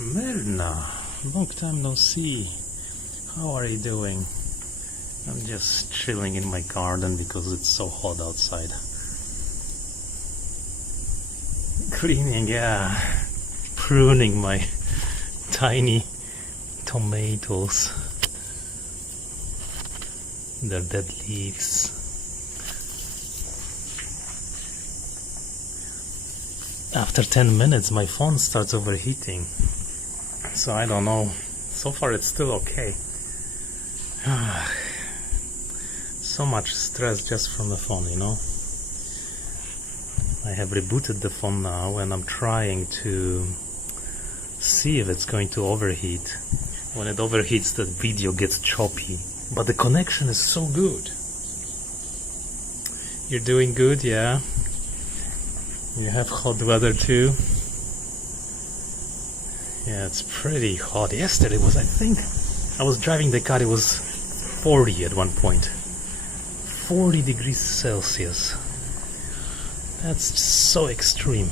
Mirna, long time no see. How are you doing? I'm just chilling in my garden because it's so hot outside. Cleaning, yeah. Pruning my tiny tomatoes. Their dead leaves. After 10 minutes my phone starts overheating. So I don't know. So far it's still okay. So much stress just from the phone, you know. I have rebooted the phone now and I'm trying to see if it's going to overheat. When it overheats, the video gets choppy. But the connection is so good. You're doing good, yeah? You have hot weather too? Yeah, it's pretty hot. Yesterday was, I think, I was driving the car, it was 40 at one point. 40 degrees Celsius. That's so extreme.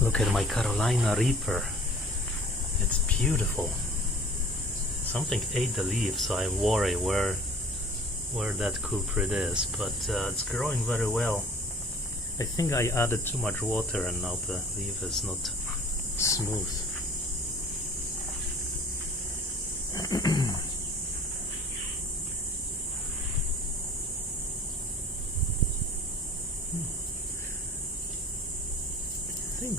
Look at my Carolina Reaper. It's beautiful. Something ate the leaves, so I worry where that culprit is, but it's growing very well. I think I added too much water and now the leaf is not smooth. I think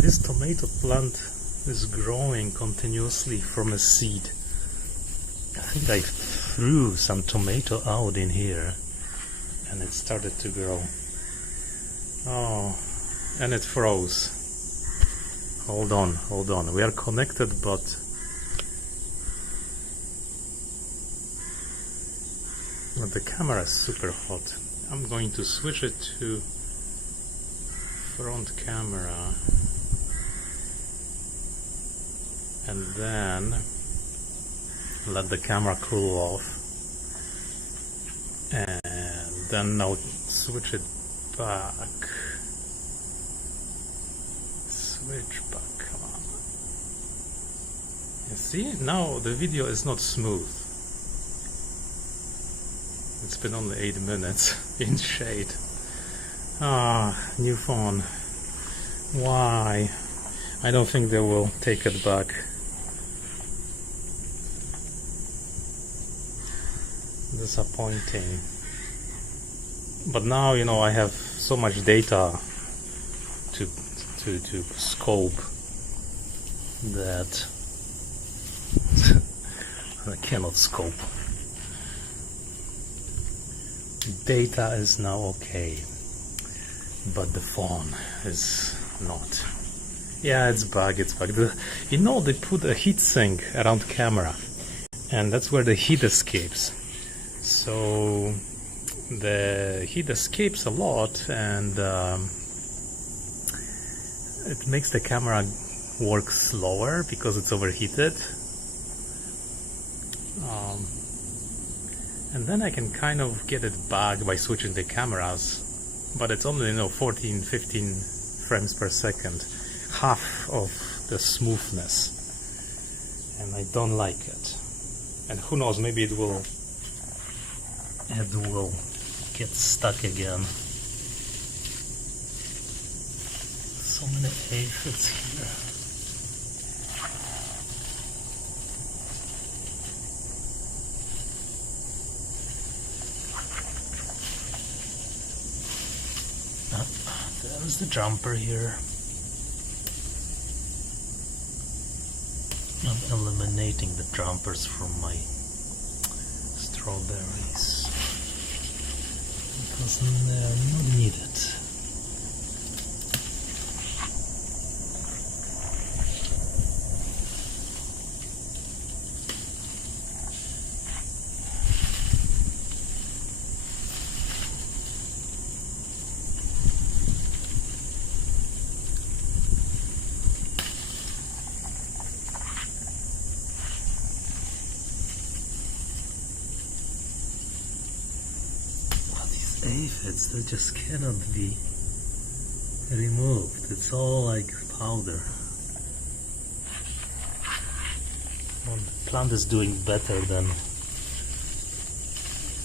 this tomato plant is growing continuously from a seed. I think I threw some tomato out in here and it started to grow. Oh, and it froze. Hold on. We are connected, but the camera is super hot. I'm going to switch it to front camera and then let the camera cool off and then now switch it back. Come on. You see, now the video is not smooth. It's been only 8 minutes in shade. New phone. Why? I don't think they will take it back. Disappointing. But now, you know, I have so much data to scope that I cannot scope. Data is now okay, but the phone is not. Yeah, it's bug. You know, they put a heat sink around camera and that's where the heat escapes. So the heat escapes a lot and it makes the camera work slower because it's overheated. And then I can kind of get it back by switching the cameras, but it's only, you know, 14-15 frames per second, half of the smoothness, and I don't like it. And who knows, maybe it will get stuck again. So many aphids here. There's the jumper here. I'm eliminating the jumpers from my strawberries because they're not needed. aphids that just cannot be removed. It's all like powder. Well, the plant is doing better than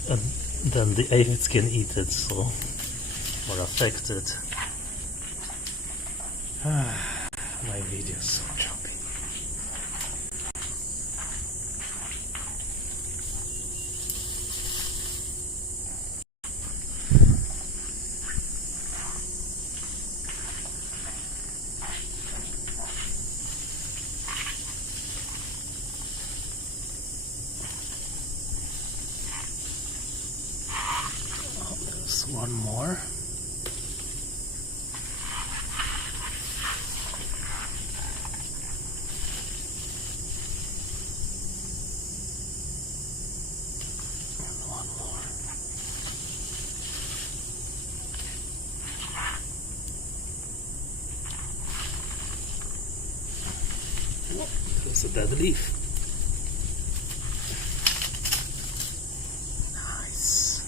the aphids can eat it, so, or affect it. My video is so choppy. Oh, there's one more. There's a dead leaf. Nice.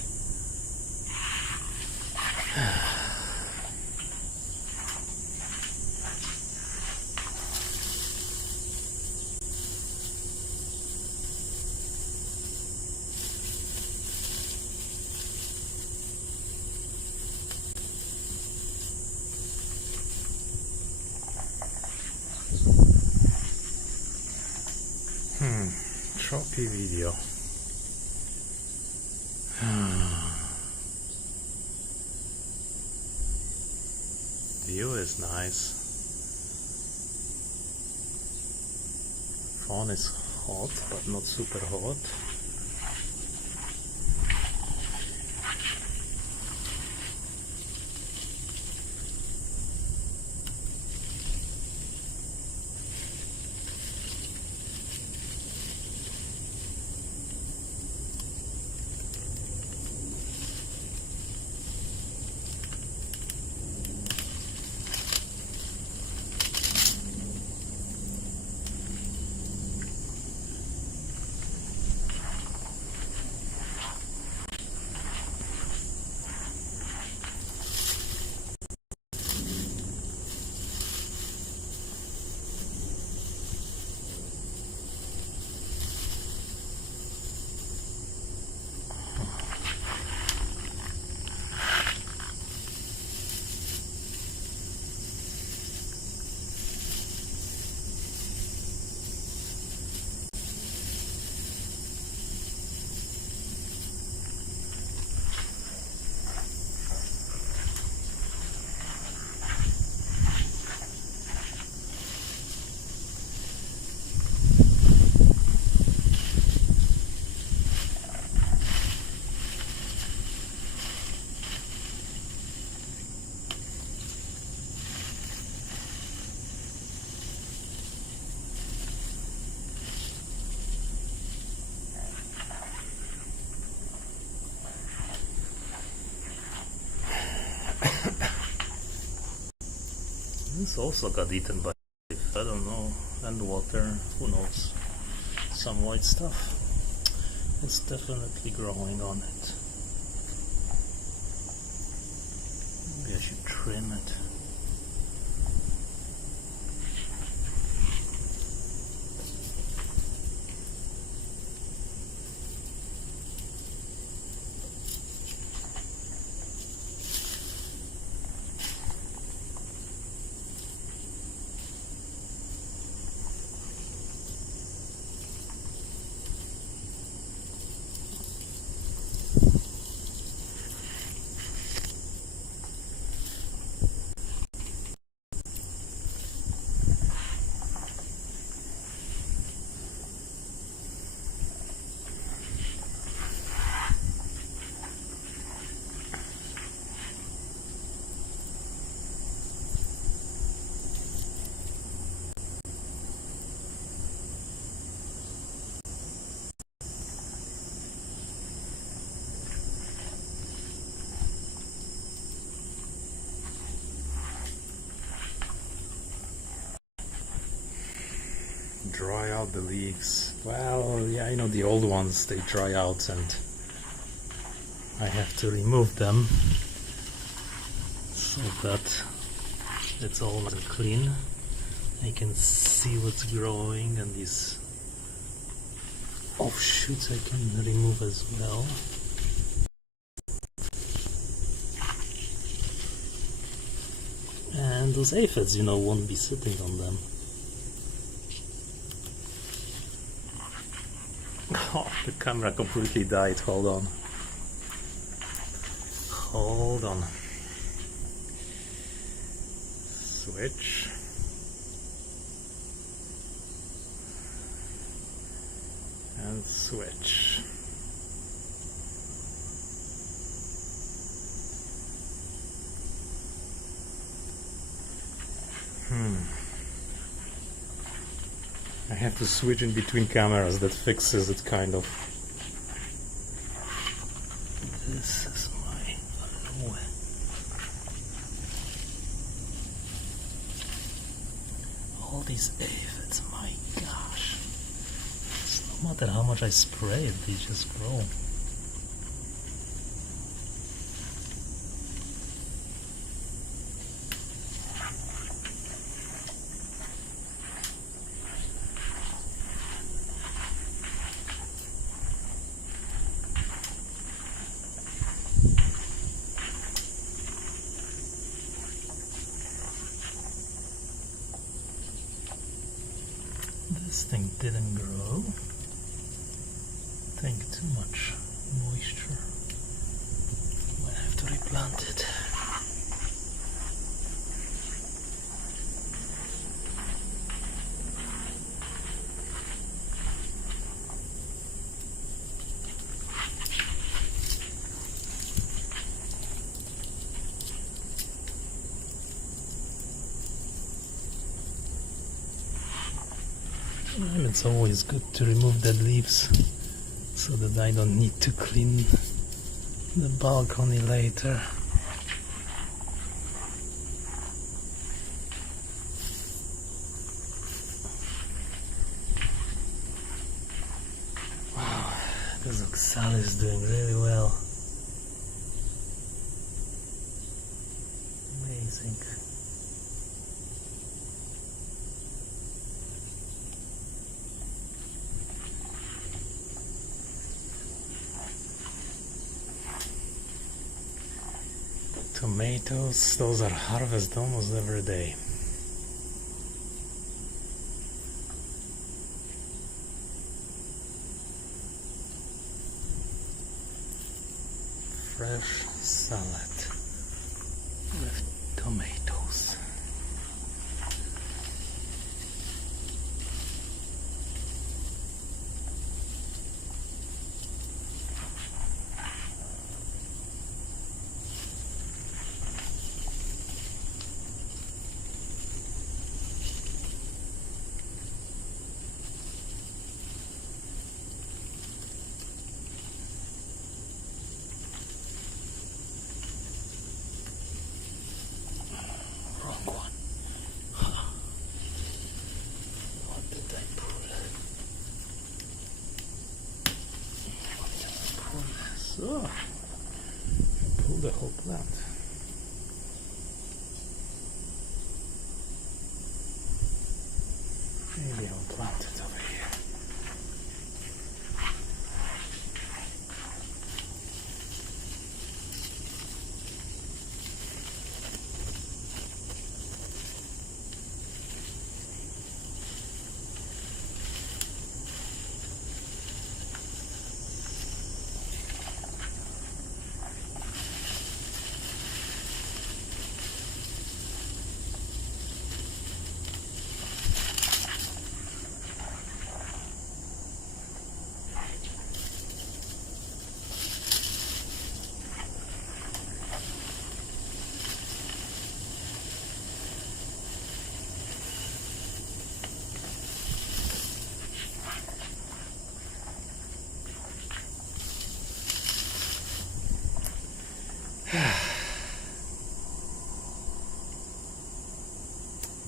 Choppy video. View is nice. Phone is hot, but not super hot. This also got eaten by leaf, I don't know, and water, who knows. Some white stuff. It's definitely growing on it. Maybe I should trim it. Dry out the leaves. Well, yeah, you know, the old ones, they dry out and I have to remove them so that it's all nice and clean. I can see what's growing, and these offshoots I can remove as well. And those aphids, you know, won't be sitting on them. Oh, the camera completely died. Hold on. Hold on. Switch. And switch. I have to switch in between cameras. That fixes it, kind of. This is my... oh, all these aphids, my gosh. It's no matter how much I spray it, they just grow. This thing didn't grow. I think too much moisture. Might have to replant it. And it's always good to remove dead leaves so that I don't need to clean the balcony later. Wow, this oxalis is doing really well. Amazing. Tomatoes, those are harvested almost every day. Fresh salad with tomatoes. So, pull the whole plant. Maybe I'll plant it over here.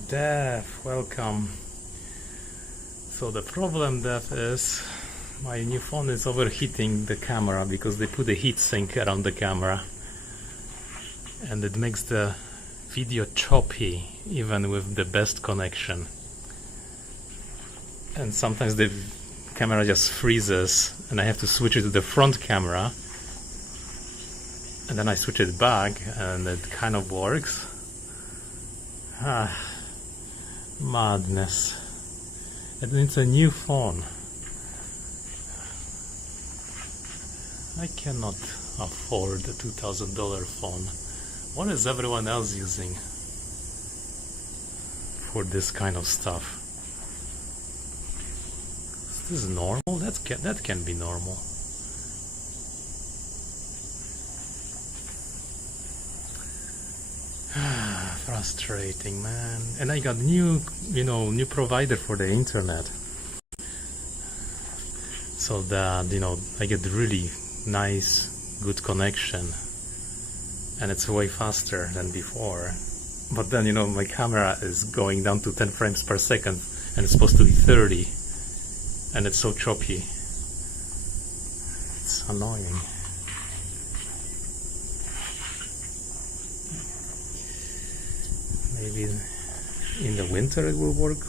Dev, welcome. So the problem, Dev, is My new phone is overheating the camera because they put a heat sink around the camera, and it makes the video choppy even with the best connection. And sometimes the camera just freezes and I have to switch it to the front camera, and then I switch it back and it kind of works. Madness. And it's a new phone. I cannot afford a $2,000 phone. What is everyone else using for this kind of stuff? Is this normal? That can be normal. Frustrating, man. And I got new provider for the internet, so that I get really nice, good connection, and it's way faster than before. But then my camera is going down to 10 frames per second, and it's supposed to be 30, and it's so choppy. It's annoying. Maybe in the winter it will work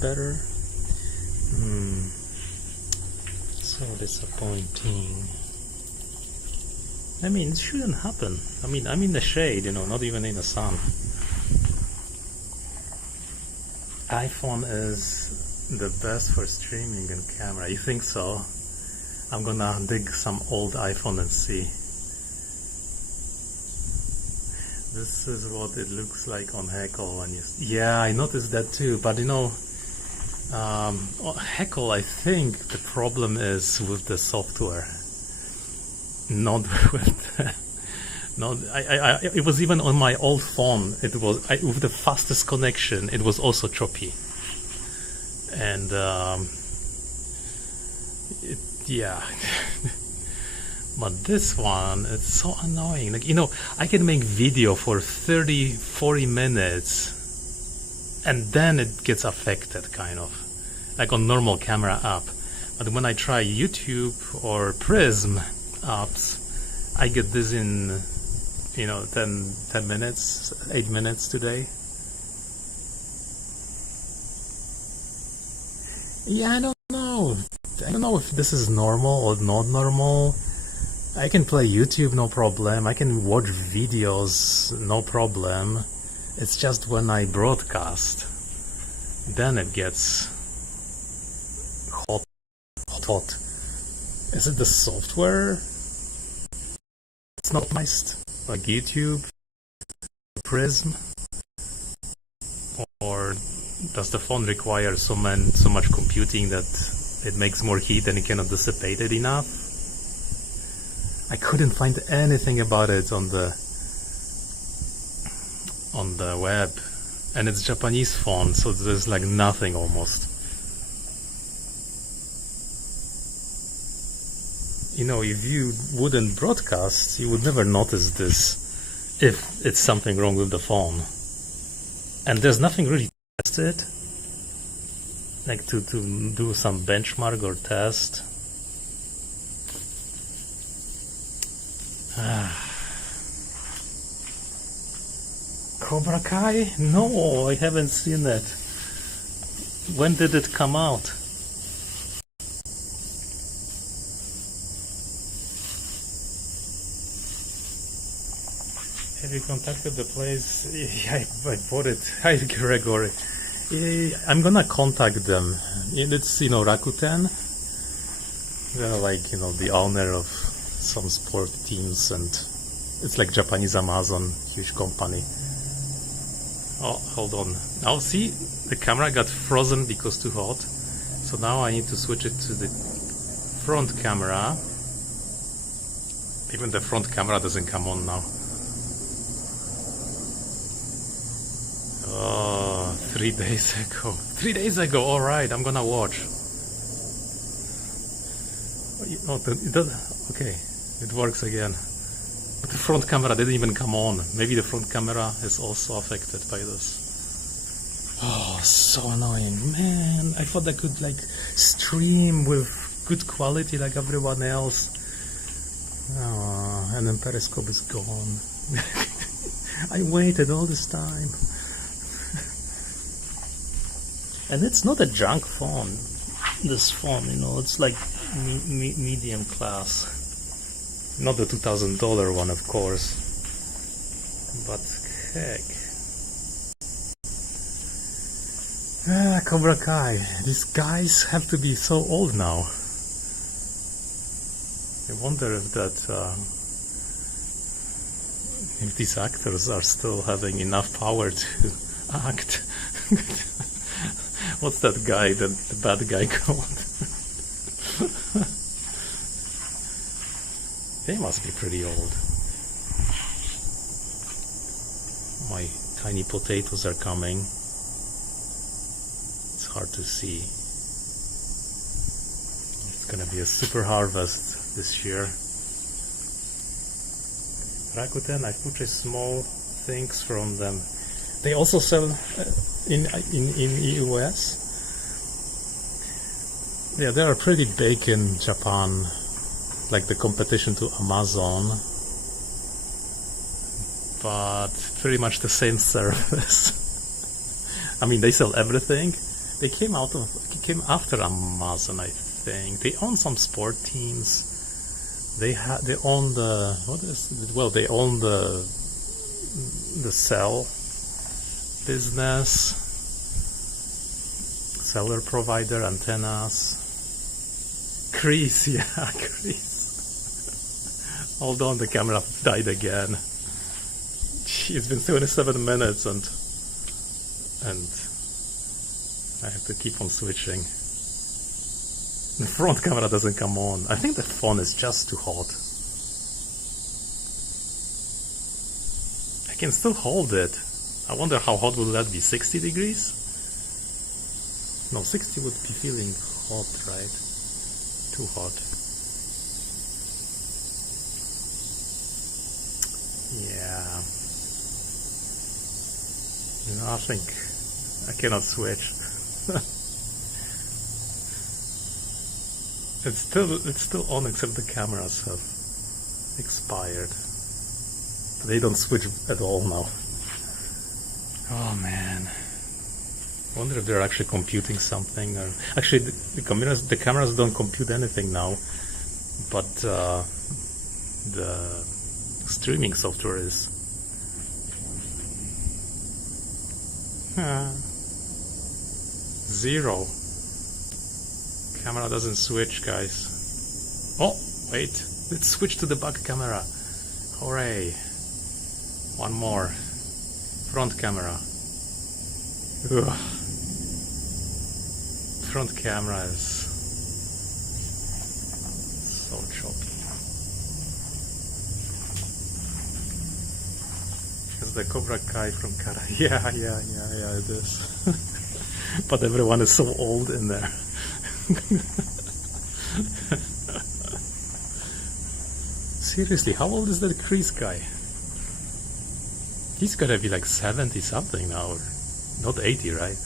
better. So disappointing. I mean, it shouldn't happen. I mean, I'm in the shade, not even in the sun. iPhone is the best for streaming and camera. You think so? I'm gonna dig some old iPhone and see. This is what it looks like on Heckle when you... Yeah, I noticed that too, but Heckle, I think the problem is with the software, not with the... it was even on my old phone, it was, with the fastest connection, it was also choppy. And, yeah... But this one, it's so annoying. Like, I can make video for 30-40 minutes and then it gets affected, kind of like on normal camera app. But when I try YouTube or Prism apps, I get this in 10 minutes, 8 minutes today. Yeah, I don't know if this is normal or not normal. I can play YouTube, no problem. I can watch videos, no problem. It's just when I broadcast, then it gets hot. Is it the software? It's not nice, like YouTube, Prism, or does the phone require so much computing that it makes more heat and it cannot dissipate it enough? I couldn't find anything about it on the web, and it's Japanese phone, so there's like nothing almost. If you wouldn't broadcast, you would never notice this if it's something wrong with the phone. And there's nothing really tested, like to do some benchmark or test. Cobra Kai? No, I haven't seen it. When did it come out? Have you contacted the place? Yeah, I bought it. Hi, Gregory. I'm gonna contact them. It's Rakuten. They're like the owner of some sport teams, and it's like Japanese Amazon, huge company. Oh, hold on. Now see, the camera got frozen because too hot. So now I need to switch it to the front camera. Even the front camera doesn't come on now. Oh, 3 days ago. 3 days ago, alright, I'm gonna watch. It does, okay, it works again. But the front camera didn't even come on. Maybe the front camera is also affected by this. Oh, so annoying, man. I thought I could like stream with good quality like everyone else. Oh, and then Periscope is gone. I waited all this time. And it's not a junk phone, this phone, you know, it's like medium class. Not the $2,000 one, of course. But heck. Cobra Kai. These guys have to be so old now. I wonder if if these actors are still having enough power to act. What's that guy, the bad guy called? They must be pretty old. My tiny potatoes are coming. It's hard to see. It's gonna be a super harvest this year. Rakuten, I purchased small things from them. They also sell in US. Yeah, they are pretty big in Japan, like the competition to Amazon, but pretty much the same service. I mean, they sell everything. They came after Amazon, I think. They own some sport teams. They own the they own the cell business, seller provider, antennas. Chris, yeah, Chris. Hold on, the camera died again. It's been 27 minutes and I have to keep on switching. The front camera doesn't come on. I think the phone is just too hot. I can still hold it. I wonder how hot would that be? 60 degrees? No, 60 would be feeling hot, right? Too hot. Yeah. You know, I think I cannot switch. It's still on, except the cameras have expired. They don't switch at all now. Oh man. I wonder if they're actually computing something. Or actually, the cameras don't compute anything now, but the streaming software is. Zero. Camera doesn't switch, guys. Oh, wait. Let's switch to the back camera. Hooray. One more. Front camera. Ugh. Front camera is so choppy. It's the Cobra Kai from Kara. Yeah, it is. But everyone is so old in there. Seriously, how old is that Chris guy? He's gotta be like 70 something now, or not 80, right?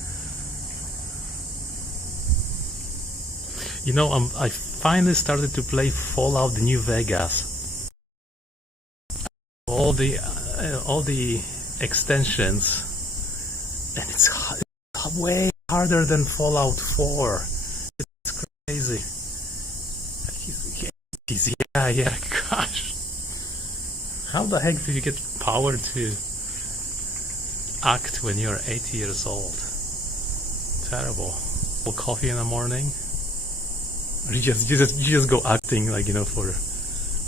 You know, I finally started to play Fallout New Vegas. All the extensions, and it's way harder than Fallout 4. It's crazy. Yeah, gosh. How the heck do you get power to act when you're 80 years old? Terrible. Coffee in the morning. Or you just go acting like, you know, for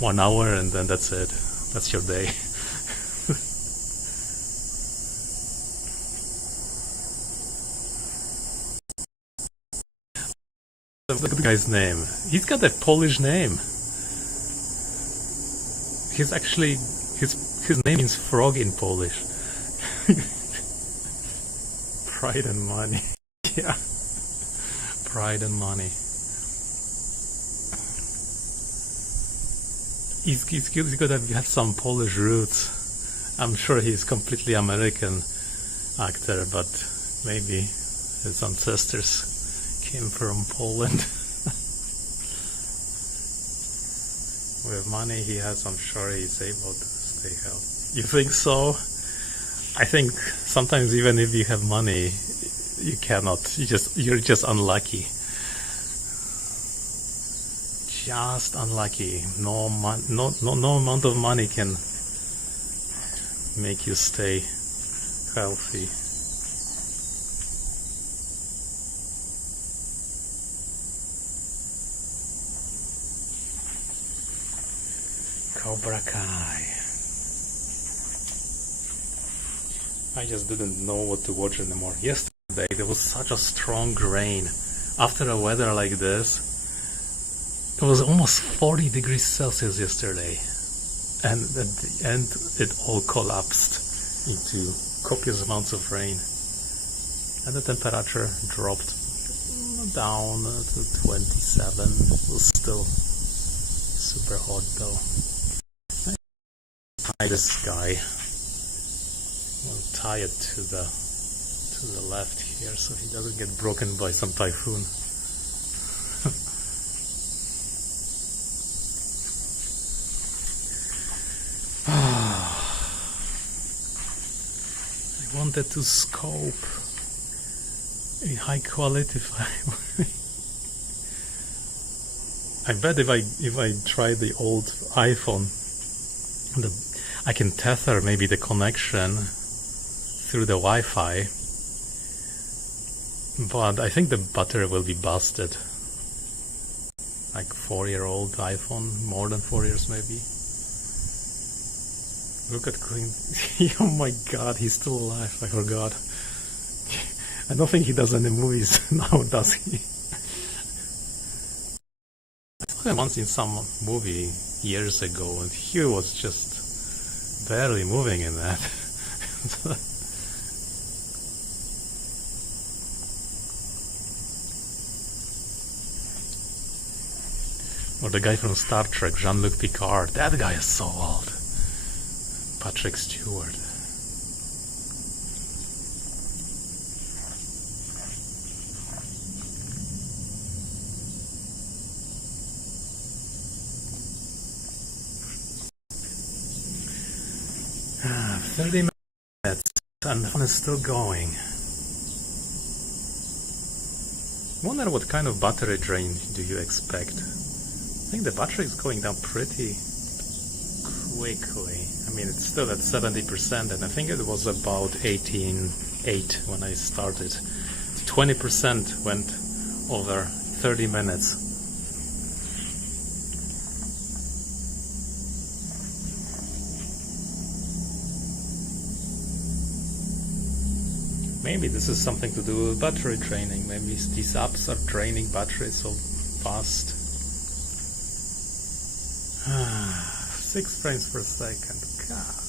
1 hour and then that's it. That's your day. Look at the guy's name. He's got a Polish name. He's actually his name means frog in Polish. Pride and money. Yeah. Pride and money. He's gotta have some Polish roots. I'm sure he's completely American actor, but Maybe his ancestors came from Poland. With money he has, I'm sure he's able to stay healthy. You think so? I think sometimes even if you have money, you cannot. You're just unlucky. Just unlucky. No amount of money can make you stay healthy. Cobra Kai. I just didn't know what to watch anymore. Yesterday there was such a strong rain. After a weather like this, it was almost 40 degrees Celsius yesterday. And at the end it all collapsed into copious amounts of rain. And the temperature dropped down to 27. It was still super hot though. Tie this guy. I'll tie it to the left here so he doesn't get broken by some typhoon. I wanted to scope a high quality file. I bet if I try the old iPhone, I can tether maybe the connection through the Wi-Fi, but I think the battery will be busted. Like 4-year-old iPhone, more than 4 years maybe. Look at Clint. Oh my god, he's still alive. I forgot. I don't think he does any movies now, does he? I saw him once in some movie years ago and he was just barely moving in that. Or the guy from Star Trek, Jean-Luc Picard. That guy is so old. Patrick Stewart. Ah, 30 minutes and the fun is still going. Wonder what kind of battery drain do you expect? I think the battery is going down pretty quickly. I mean, it's still at 70%, and I think it was about 18.8 when I started. 20% went over 30 minutes. Maybe this is something to do with battery draining. Maybe these apps are draining batteries so fast. 6 frames per second. Gosh.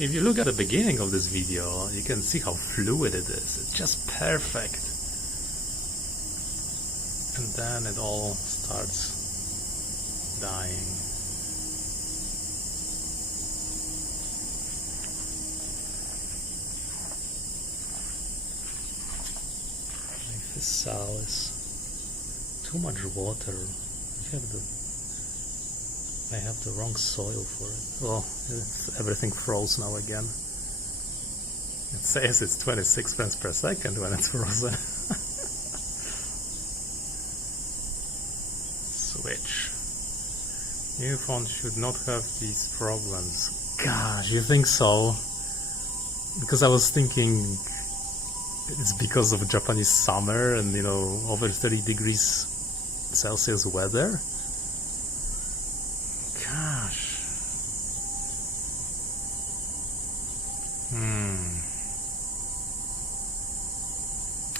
If you look at the beginning of this video, you can see how fluid it is. It's just perfect. And then it all starts dying. This cell is too much water. I have the wrong soil for it. Oh, everything froze now again. It says it's 26 frames per second when it's frozen. Switch. New phone should not have these problems. Gosh, you think so? Because I was thinking it's because of Japanese summer and, you know, over 30 degrees Celsius weather. Gosh.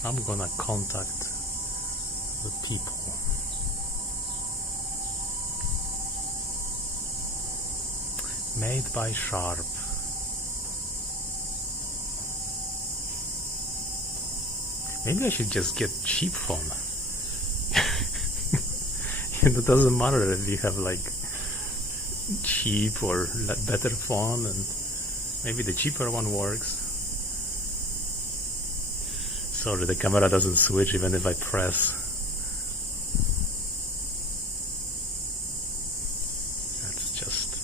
I'm gonna contact the people. Made by Sharp. Maybe I should just get cheap phone. It doesn't matter if you have like cheap or better phone, and Maybe the cheaper one works. Sorry, the camera doesn't switch even if I press. Let's just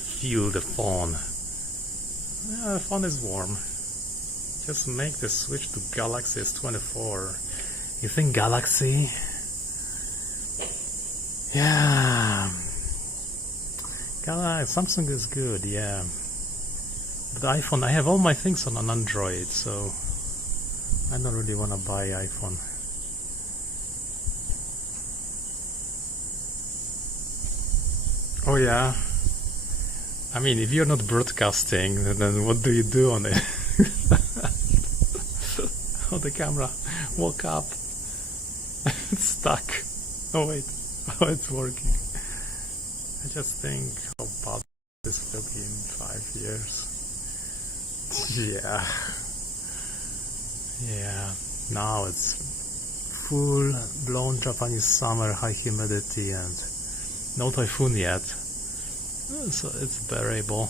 feel the phone. Yeah, the phone is warm. Just make the switch to Galaxy S24. You think Galaxy? Yeah. Samsung is good, yeah. But iPhone, I have all my things on an Android, so I don't really want to buy iPhone. Oh yeah. I mean, if you're not broadcasting, then what do you do on it? Oh, the camera woke up. It's stuck. Oh wait. Oh, it's working. I just think how bad this will be in 5 years. Yeah. Yeah. Now it's full blown Japanese summer, high humidity, and no typhoon yet. So it's bearable.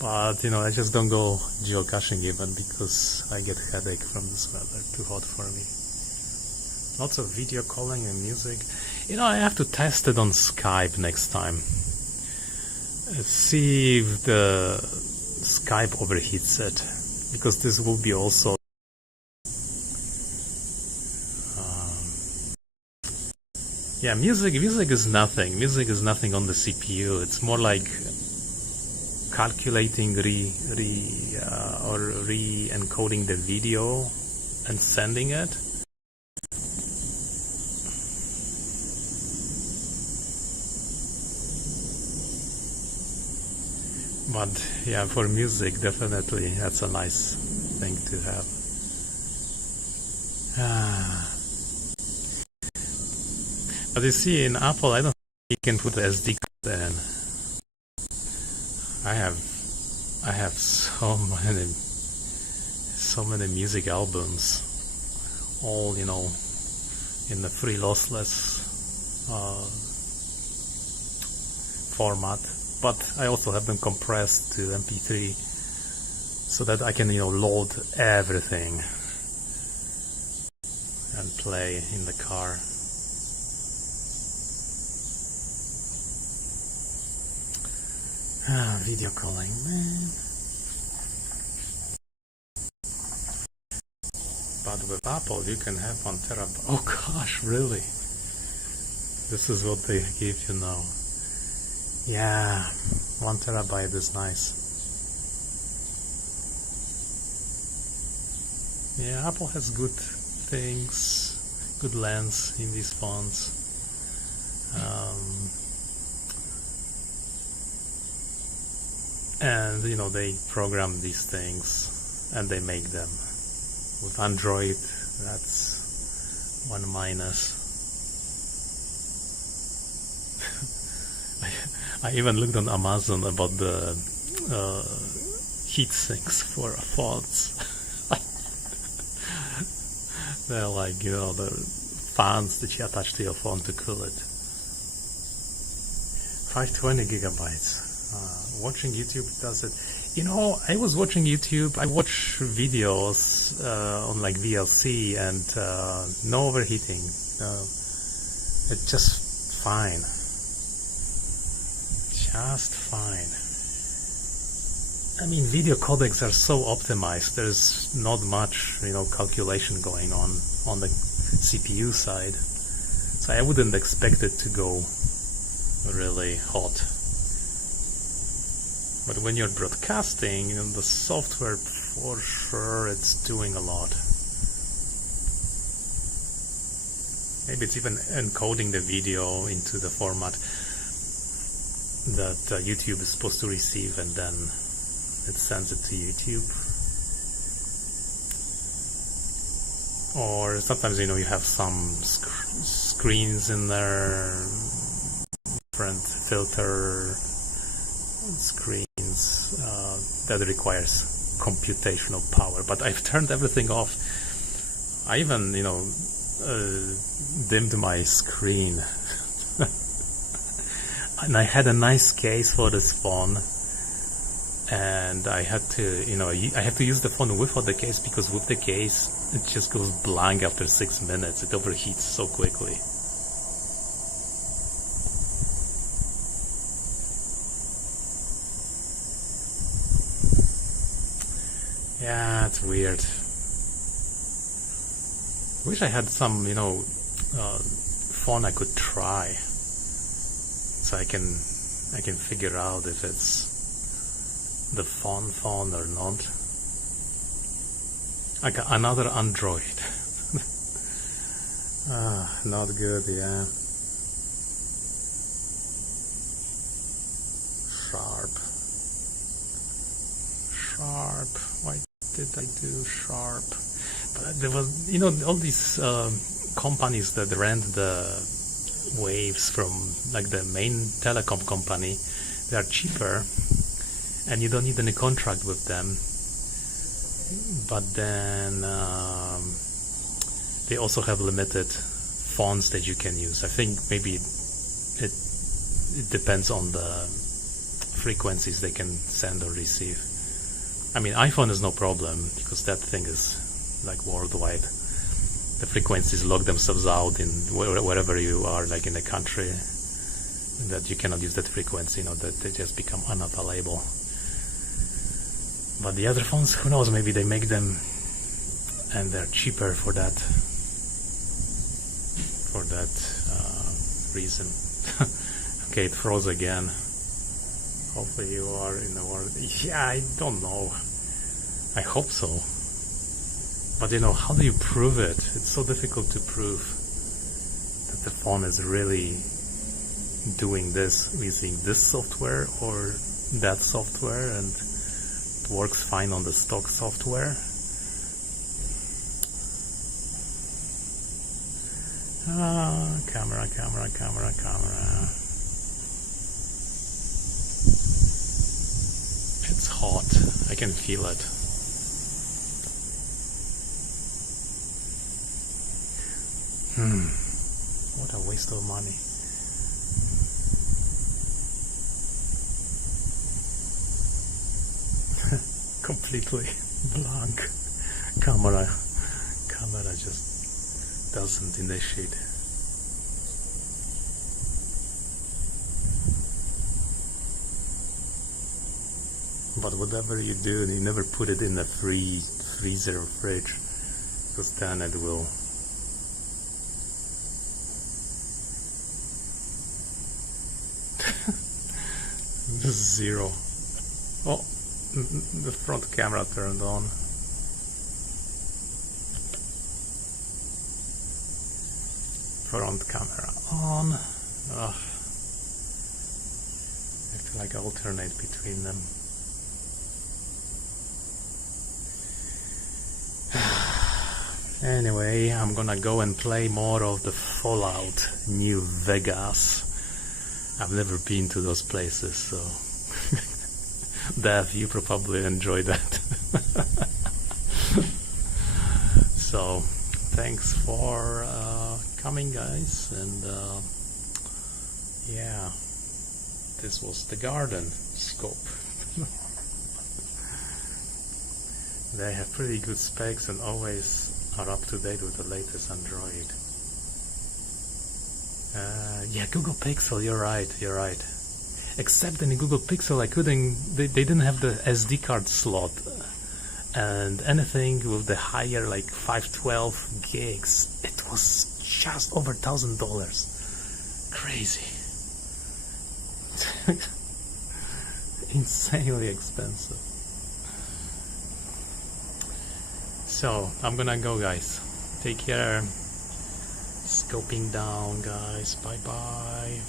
But you know, I just don't go geocaching even because I get headache from this weather. Too hot for me. Lots of video calling and music. You know, I have to test it on Skype next time. See if the Skype overheats it, because this will be also yeah, music is nothing. Music is nothing on the CPU. It's more like calculating re-encoding the video and sending it. But yeah, for music, definitely that's a nice thing to have. But you see, in Apple, I don't think you can put the SD card in. I have so many music albums, all, you know, in the free lossless format. But I also have them compressed to MP3 so that I can, you know, load everything and play in the car. Video calling, man. But with Apple, you can have 1 terabyte. Oh gosh, really? This is what they give you now. Yeah, 1 terabyte is nice. Yeah, Apple has good things, good lens in these phones. And you know, they program these things and they make them. With Android, that's one minus. I even looked on Amazon about the heat sinks for phones. They're like, you know, the fans that you attach to your phone to cool it. 520 gigabytes. Watching YouTube does it. You know, I was watching YouTube. I watch videos on like VLC and no overheating. It's just fine. Just fine. I mean, video codecs are so optimized. There's not much, you know, calculation going on the CPU side. So I wouldn't expect it to go really hot. But when you're broadcasting, you know, the software, for sure, it's doing a lot. Maybe it's even encoding the video into the format that YouTube is supposed to receive, and then it sends it to YouTube. Or sometimes, you know, you have some screens in there, different filter screens that requires computational power. But I've turned everything off. I even, you know, dimmed my screen. And I had a nice case for this phone, and I had to, I have to use the phone without the case, because with the case it just goes blank after 6 minutes. It overheats so quickly. Yeah, it's weird. Wish I had some, phone I could try, so I can figure out if it's the phone or not. Like another Android. Not good, yeah. Sharp. Why did I do Sharp? But there was, all these companies that rent the waves from like the main telecom company, they are cheaper, and you don't need any contract with them. But then they also have limited phones that you can use. I think maybe it depends on the frequencies they can send or receive. I mean, iPhone is no problem, because that thing is like worldwide. The frequencies lock themselves out in wherever you are, like in a country that you cannot use that frequency, that they just become unavailable. But the other phones, who knows, maybe they make them and they're cheaper for that reason. Okay, it froze again. Hopefully you are in the world. Yeah, I don't know. I hope so. But how do you prove it? It's so difficult to prove that the phone is really doing this using this software or that software, and it works fine on the stock software. Camera. It's hot. I can feel it. What a waste of money. Completely blank. Camera just doesn't initiate. But whatever you do, you never put it in a freezer or fridge, because then it will zero. Oh, the front camera turned on. Front camera on. I have to like alternate between them. Anyway, I'm gonna go and play more of the Fallout New Vegas. I've never been to those places, so Dev, you probably enjoy that. So thanks for coming, guys, and yeah, this was the Garden Scope. They have pretty good specs and always are up to date with the latest Android. Yeah, Google Pixel, you're right. Except in the Google Pixel, they didn't have the SD card slot, and anything with the higher, like 512 gigs, it was just over $1,000. Crazy. Insanely expensive. So I'm gonna go, guys. Take care. Scoping down, guys. Bye bye.